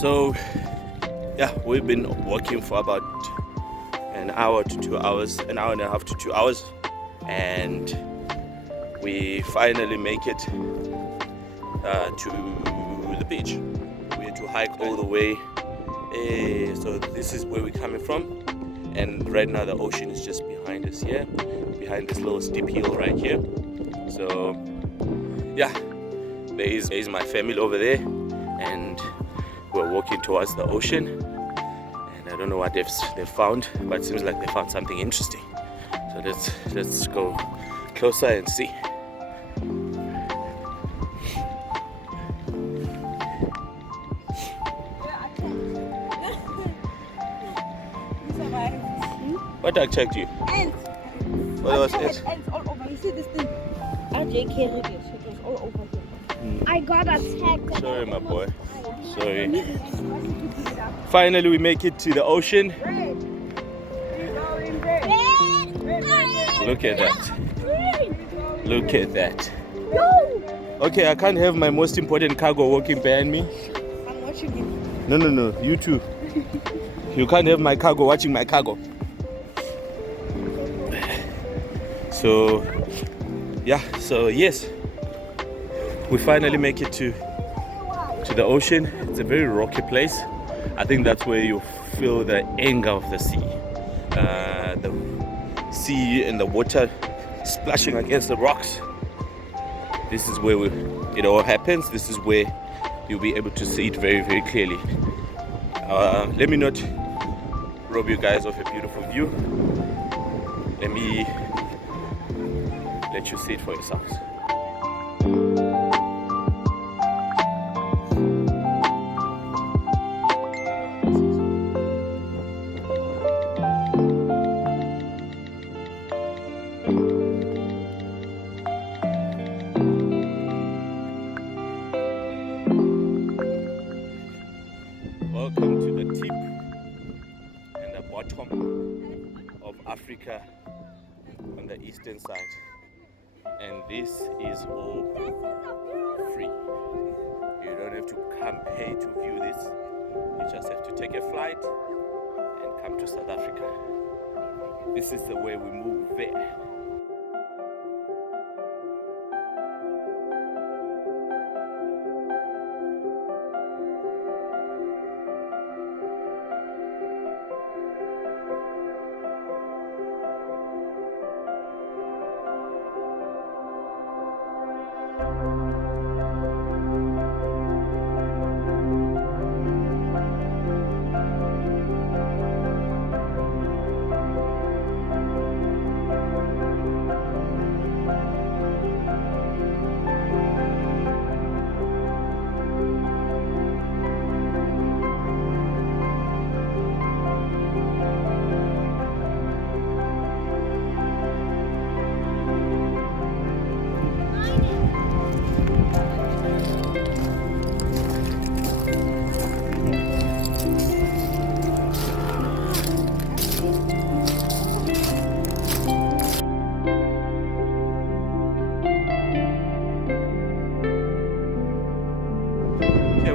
So yeah, we've been walking for about an hour to 2 hours, an hour and a half to 2 hours, and we finally make it to the beach. We had to hike all the way. So this is where we're coming from, and right now the ocean is just behind us here, behind this little steep hill right here. So yeah, there is my family over there, and we're walking towards the ocean. And I don't know what they've found, but it seems like they found something interesting. So let's go closer and see. What dog checked you? Ants. What was it? Ants all over. You see this thing? RJ carried it. It was all over here. I got attacked. Sorry, my boy. Sorry. Finally, we make it to the ocean. Look at that. Look at that. Okay, I can't have my most important cargo walking behind me. I'm watching you. No. You too. You can't have my cargo watching my cargo. So, yeah. So yes, we finally make it to the ocean. It's a very rocky place. I think that's where you feel the anger of the sea. The sea and the water splashing against the rocks. This is where it all happens. This is where you'll be able to see it very, very clearly. Let me not rob you guys of a beautiful view. Let me let you see it for yourselves. Welcome to the tip and the bottom of Africa on the eastern side. And this is all free. You don't have to come pay to view this. You just have to take a flight and come to South Africa. This is the way we move there.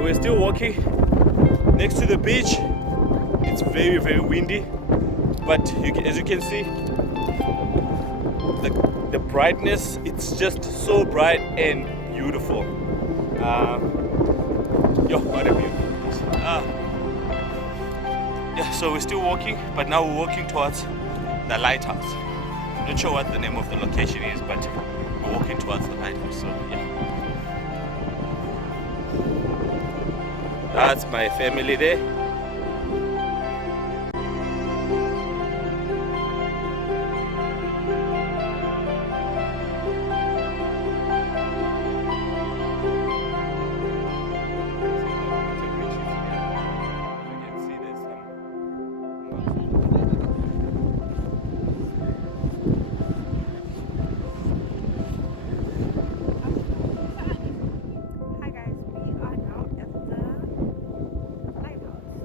We're still walking next to the beach. It's very, very windy, but as you can see, the brightness, it's just so bright and beautiful. What a view. Yeah, so we're still walking, but now we're walking towards the lighthouse. Not sure what the name of the location is, but we're walking towards the lighthouse. So yeah. That's my family there. Hi guys, we are now at the lighthouse.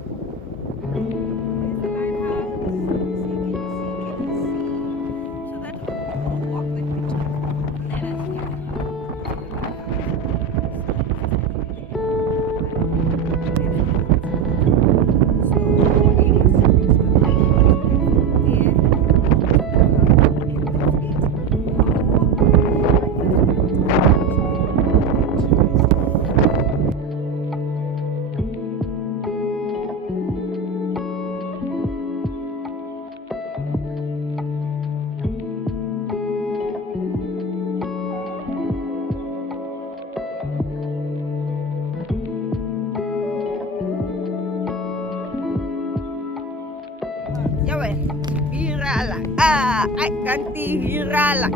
Virala. I can't see Virala.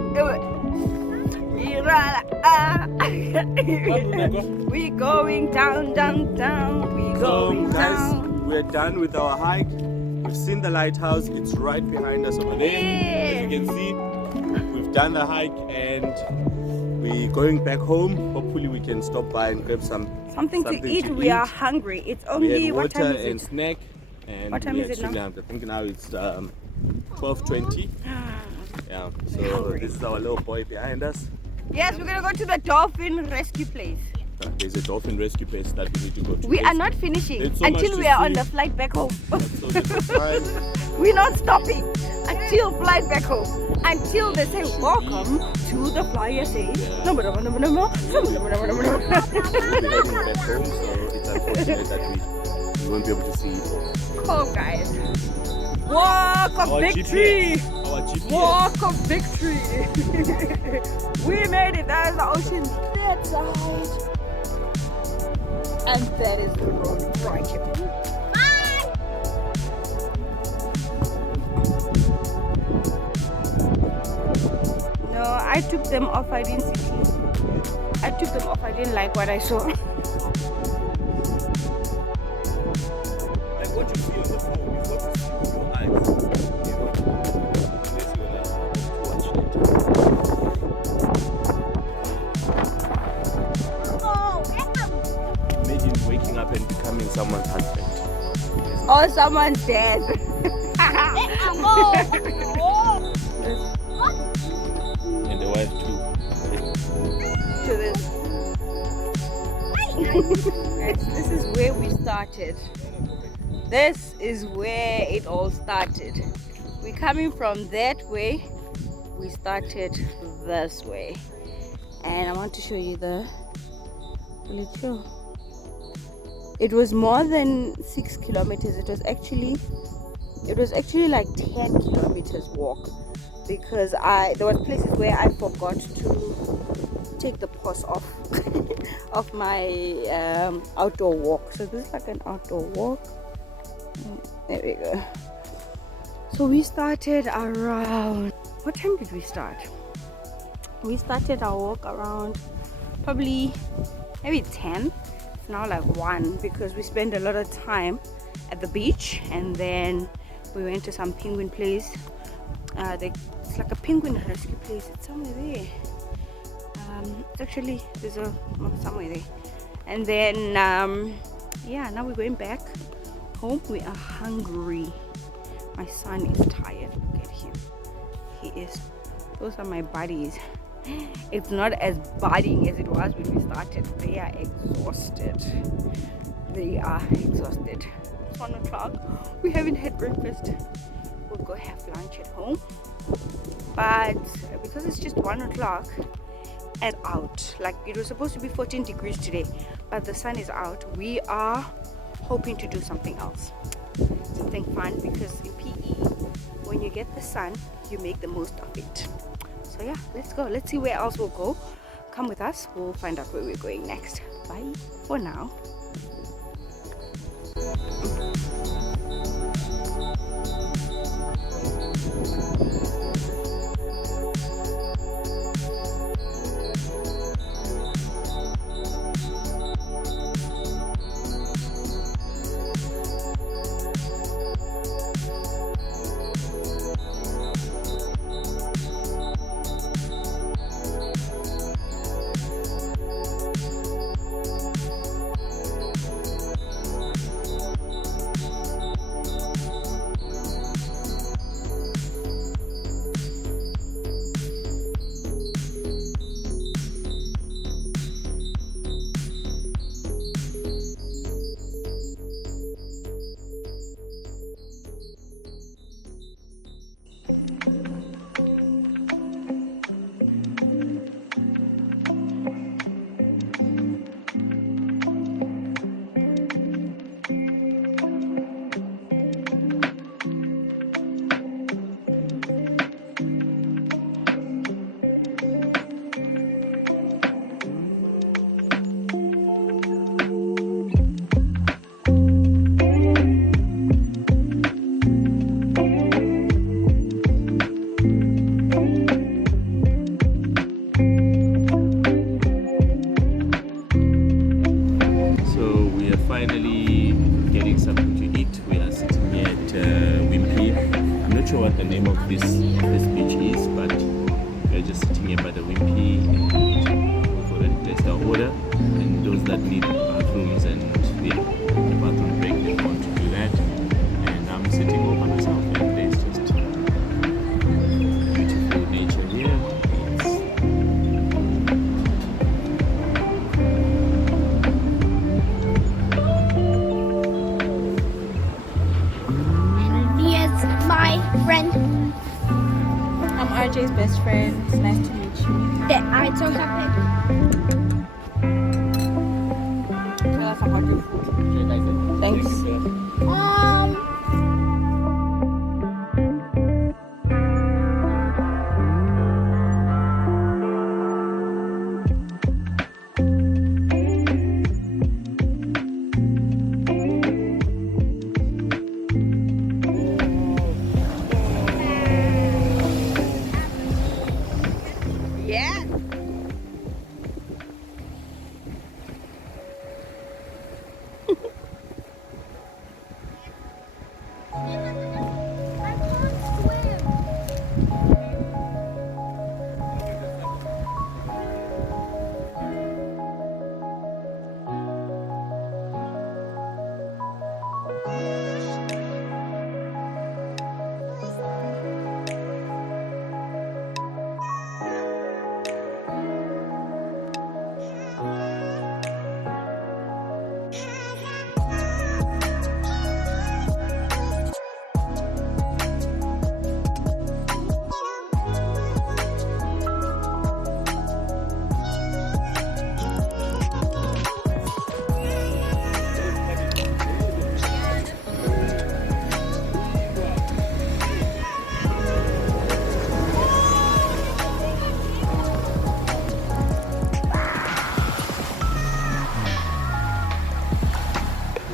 Virala. We going down, down, down. We going guys, down. we're done with our hike. We've seen the lighthouse. It's right behind us over there. As you can see, we've done the hike and we're going back home. Hopefully we can stop by and grab something to eat. We are hungry. It's only water what time is and it? snack. And What time is it now? I think now it's 12:20. Yeah. So this is our little boy behind us. Yes, we're gonna go to the dolphin rescue place. There's a dolphin rescue place that we need to go to. We are not finishing so until we are on the flight back home. So time. We're not stopping until flight back home. Until they say welcome to the fly SA. No, We'll be heading back home, so it's unfortunate that we won't be able to see it. Oh, guys. Walk of victory. Our GPS. Walk of victory. We made it. That is the ocean that side. And that is the road right here. No, I took them off. I didn't see teeth. I took them off. I didn't like what I saw. Like what you see on the phone is what you see with your eyes. You know? Unless you're allowed to watch it. Imagine waking up and becoming someone's husband. Or someone's dead. And the wife too. To this. This is where we started. This is where it all started. We're coming from that way. We started this way. And I want to show you the village hill. It was more than 6 kilometers. It was actually like 10 kilometers walk, because there was places where I forgot to take the pause off of my outdoor walk. So this is like an outdoor walk. There we go. So we started around, what time did we start? We started our walk around probably maybe 10. It's now like 1 because we spent a lot of time at the beach, and then we went to some penguin place. It's like a penguin rescue place. It's somewhere there. It's actually, there's somewhere there. And then yeah, now we're going back home. We are hungry. My son is tired. Look at him. He is. Those are my buddies. It's not as budding as it was when we started. They are exhausted. They are exhausted. It's 1 o'clock. We haven't had breakfast. We'll go have lunch at home. But because it's just 1 o'clock and out, like it was supposed to be 14 degrees today, but the sun is out, we are hoping to do something else. Something fun, because in PE, when you get the sun, you make the most of it. So yeah, let's go. Let's see where else we'll go. Come with us. We'll find out where we're going next. Bye for now. sure what the name of this beach is, but we're just sitting here by the Wimpy and we've already placed our order. And those that need bathrooms and bathroom break, they want to do that. And I'm sitting all by myself, and there's just beautiful nature here. Here's my friend. I'm RJ's best friend. It's nice to meet you. That I took a picture. Tell us about your food. Thanks. Yeah.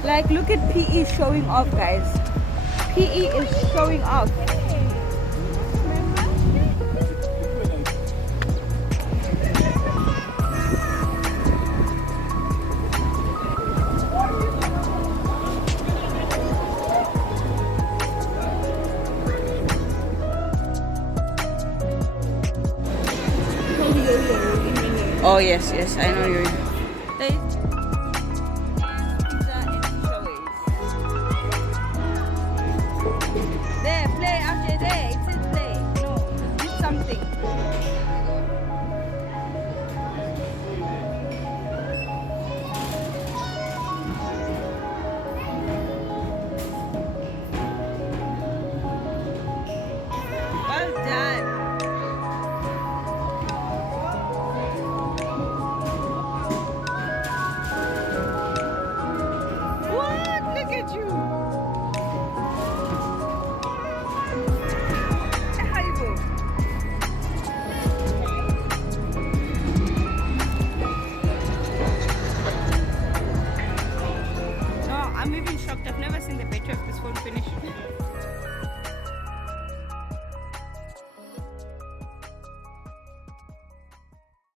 Like, look at PE showing off, guys. PE is showing off. Oh yes, yes, I know you're. There, play after there. It says play. No, do something.